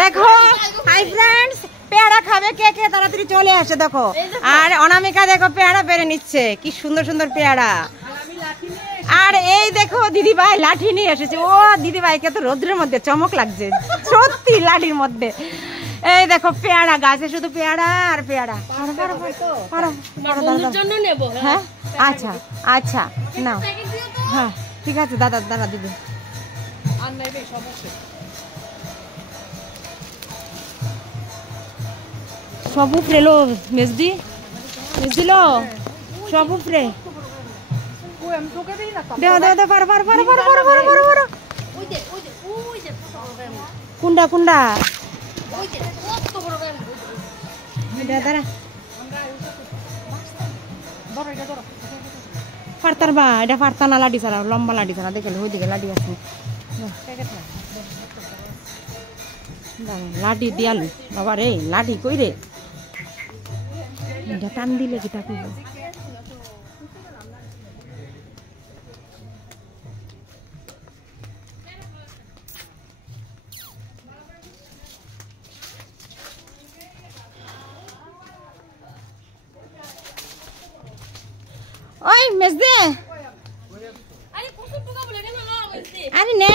দেখো hi friends, পেয়ারা খাবে কে কে তাড়াতাড়ি চলে আসে দেখো। আর অনামিকা দেখো পেয়ারা পেরে নিচ্ছে, কি সুন্দর সুন্দর পেয়ারা। আর এই দেখো দিদি ভাই লাঠি নিয়ে এসেছে। ও দিদি ভাইকে তো রোদ্রের মধ্যে চমক লাগছে সত্যি লাঠির মধ্যে। এই দেখো পেয়ারা গাছে শুধু পেয়ারা আর পেয়ারা। হ্যাঁ আচ্ছা আচ্ছা নাও, হ্যাঁ ঠিক আছে দাদা দাদা দিদি। সব উপরে লো মেজদি, মেজদি লো সব উপরে। কুন্ডা কুন্ডা পারতার বা এটা পারতা না, লাঠি ছাড়া লম্বা লাঠি ছাড়া দেখে ওই দিকে লাঠি আছে, লাঠি দিয়ালু বাবা রে। লাঠি কই রে, এটা টান দিলে কি তা কইব। ওই মেজদে আরে নে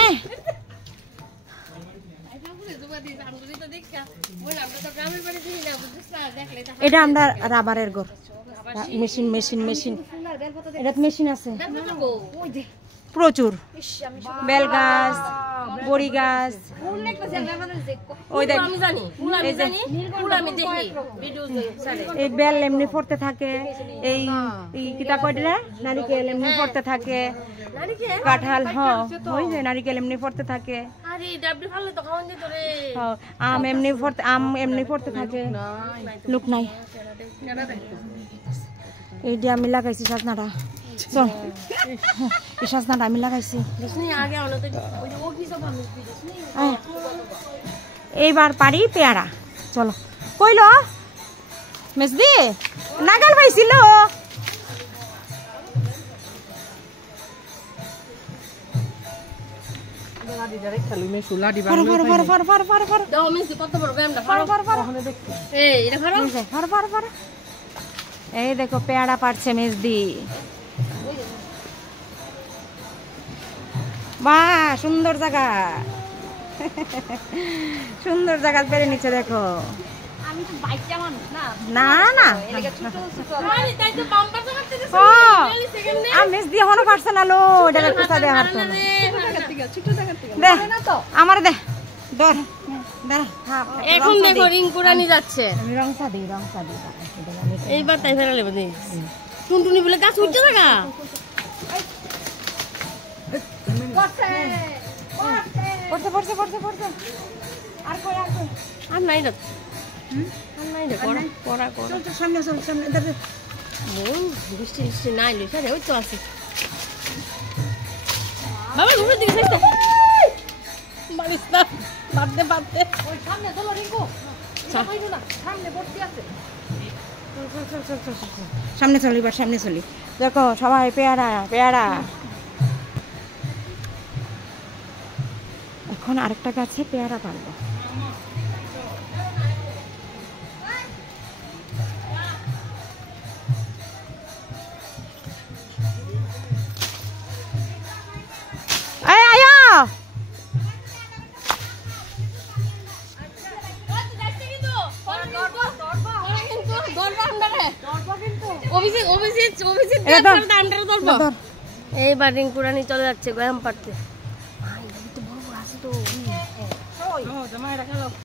এটা আমরা রাবারের ঘর, মেশিন মেশিন মেশিন, এটা মেশিন আছে প্রচুর। বেল গাছ, বড়ি গাছ, ওই দেখ এই বেল এমনি পড়তে থাকে, এই কিতা কয়টা নারিকেল এমনি পড়তে থাকে, কাঁঠাল ওই যে নারিকেল এমনি পড়তে থাকে, আম এমনি পড়তে থাকে। লোক নাই, এই দিয়ে আমি লাগাইছি সাজনাটা। চল এই সাজনাটা আমি লাগাইছি। এইবার পারি পেয়ারা। চলো কইল মেজদি নাগাল পাইছিল। এই দেখো পেয়ারা পারছে মেজদি। বাহ সুন্দর জায়গা, সুন্দর জায়গা পেরে নিচ্ছে দেখো। না না মেজদি এখনো পারছে না লো, আমার দে এখন দেখো রিং কুরানি যাচ্ছে। এইবার তাই ফেরা লেবে দে টুনটুনি বলে গাছ উঠছে না। আর নাই না, আর নাই না, করা করা সামনে চল, সামনে বৃষ্টি বৃষ্টি নাই রে, ওই তো আছে বাবা ঘুরে দিকে মারিস না, বাদে বাদে ওই সামনে চলো রিঙ্কু, সামনে ভর্তি আছে। সামনে চলি, এবার সামনে চলি। দেখো সবাই পেয়ারা পেয়ারা। এখন আরেকটা গাছে পেয়ারা পারবো। এইবার রিঙ্কুরানি চলে যাচ্ছে গয়াম পাড়তে।